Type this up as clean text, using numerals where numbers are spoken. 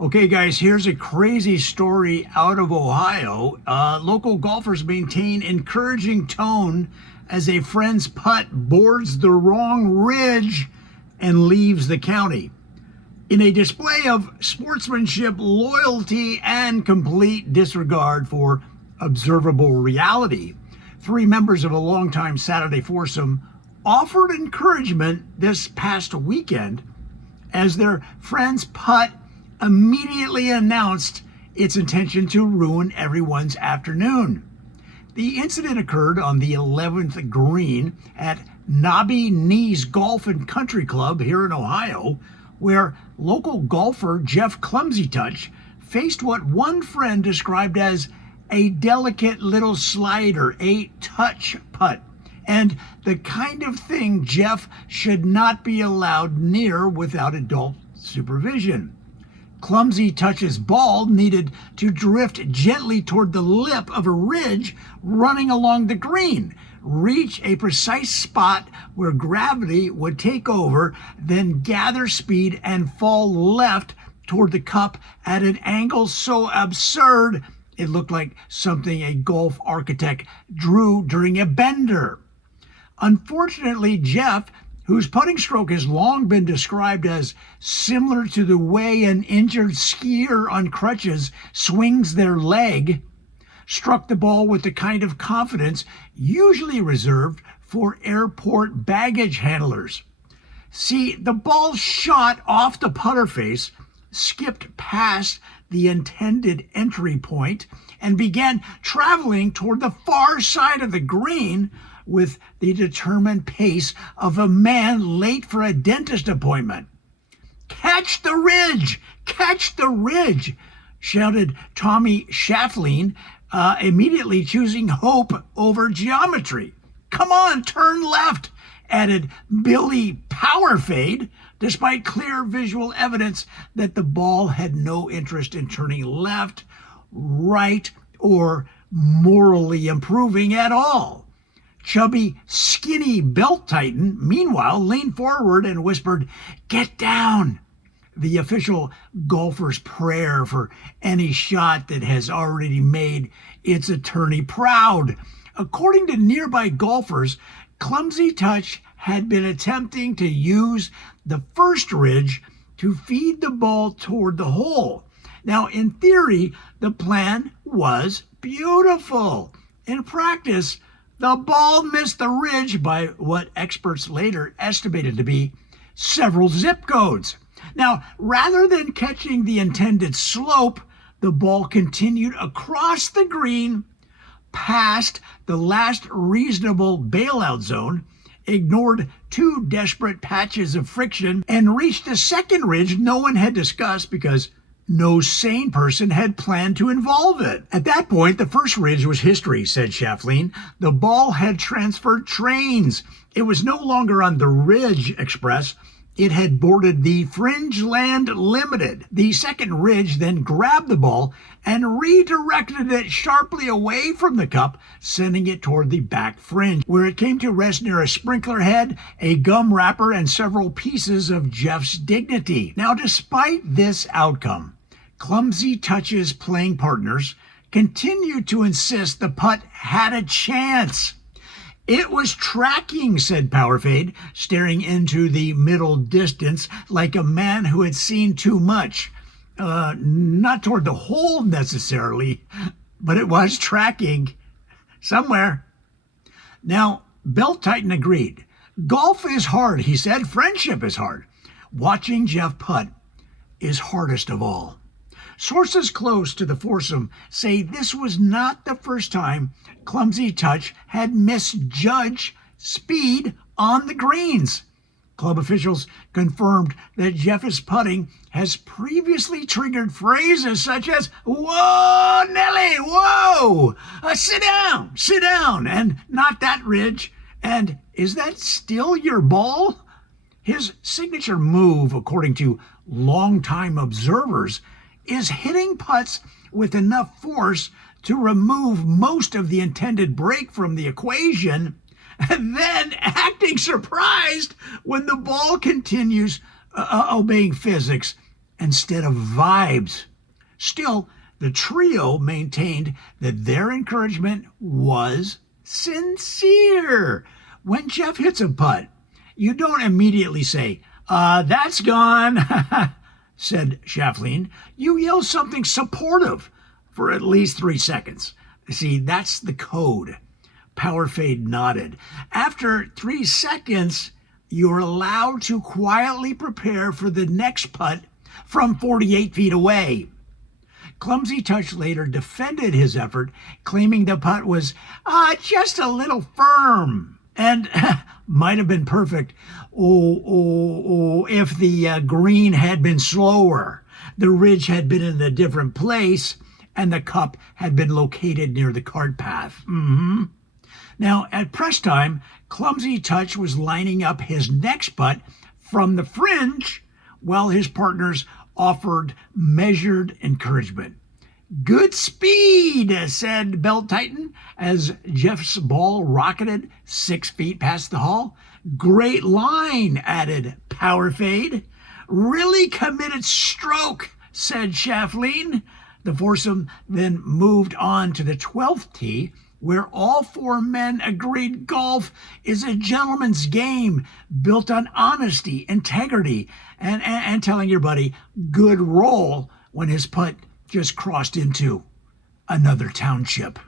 Okay, guys, here's a crazy story out of Ohio. Local golfers maintain encouraging tone as a friend's putt boards the wrong ridge and leaves the county. In a display of sportsmanship, loyalty, and complete disregard for observable reality, three members of a longtime Saturday foursome offered encouragement this past weekend as their friend's putt immediately announced its intention to ruin everyone's afternoon. The incident occurred on the 11th green at Knobby Knees Golf and Country Club here in Ohio, where local golfer Jeff Clumsytouch faced what one friend described as a delicate little slider, a touch putt, and the kind of thing Jeff should not be allowed near without adult supervision. Clumsytouch's ball needed to drift gently toward the lip of a ridge running along the green, reach a precise spot where gravity would take over, then gather speed and fall left toward the cup at an angle so absurd it looked like something a golf architect drew during a bender. Unfortunately, Jeff, whose putting stroke has long been described as similar to the way an injured skier on crutches swings their leg, struck the ball with the kind of confidence usually reserved for airport baggage handlers. See, the ball shot off the putter face, skipped past the intended entry point, and began traveling toward the far side of the green with the determined pace of a man late for a dentist appointment. "Catch the ridge! Catch the ridge!" shouted Tommy Shaftlean, immediately choosing hope over geometry. "Come on, turn left," added Billy Powerfade, despite clear visual evidence that the ball had no interest in turning left, right, or morally improving at all. Chubby, skinny Belttighten, meanwhile, leaned forward and whispered, "Get down," the official golfer's prayer for any shot that has already made its attorney proud. According to nearby golfers, Clumsytouch had been attempting to use the first ridge to feed the ball toward the hole. Now, in theory, the plan was beautiful. In practice, the ball missed the ridge by what experts later estimated to be several zip codes. Now, rather than catching the intended slope, the ball continued across the green, past the last reasonable bailout zone, ignored two desperate patches of friction, and reached the second ridge no one had discussed because no sane person had planned to involve it. At that point, the first ridge was history, said Shaftlean. The ball had transferred trains. It was no longer on the Ridge Express. It had boarded the Fringeland Limited. The second ridge then grabbed the ball and redirected it sharply away from the cup, sending it toward the back fringe, where it came to rest near a sprinkler head, a gum wrapper, and several pieces of Jeff's dignity. Now, despite this outcome, Clumsytouch's playing partners continued to insist the putt had a chance. "It was tracking," said Powerfade, staring into the middle distance like a man who had seen too much. Not toward the hole necessarily, but it was tracking somewhere. Now, Belttighten agreed. "Golf is hard," he said. "Friendship is hard. Watching Jeff putt is hardest of all." Sources close to the foursome say this was not the first time Clumsytouch had misjudged speed on the greens. Club officials confirmed that Jeff's putting has previously triggered phrases such as, "Whoa, Nelly, whoa, sit down, and not that ridge, and is that still your ball?" His signature move, according to longtime observers, is hitting putts with enough force to remove most of the intended break from the equation, and then acting surprised when the ball continues obeying physics instead of vibes. Still, the trio maintained that their encouragement was sincere. When Jeff hits a putt, you don't immediately say, that's gone, said Shaftlean. You yell something supportive for at least 3 seconds. See, that's the code. Powerfade nodded. After 3 seconds, you're allowed to quietly prepare for the next putt from 48 feet away. Clumsytouch later defended his effort, claiming the putt was just a little firm and might have been perfect if the green had been slower, the ridge had been in a different place, and the cup had been located near the cart path. Now, at press time, Clumsytouch was lining up his next putt from the fringe while his partners offered measured encouragement. Good speed, said Belttighten as Jeff's ball rocketed 6 feet past the hole. Great line, added Powerfade. Really committed stroke, said Shaftlean. The foursome then moved on to the 12th tee, where all 4 men agreed golf is a gentleman's game built on honesty, integrity, and telling your buddy good roll when his putt just crossed into another township.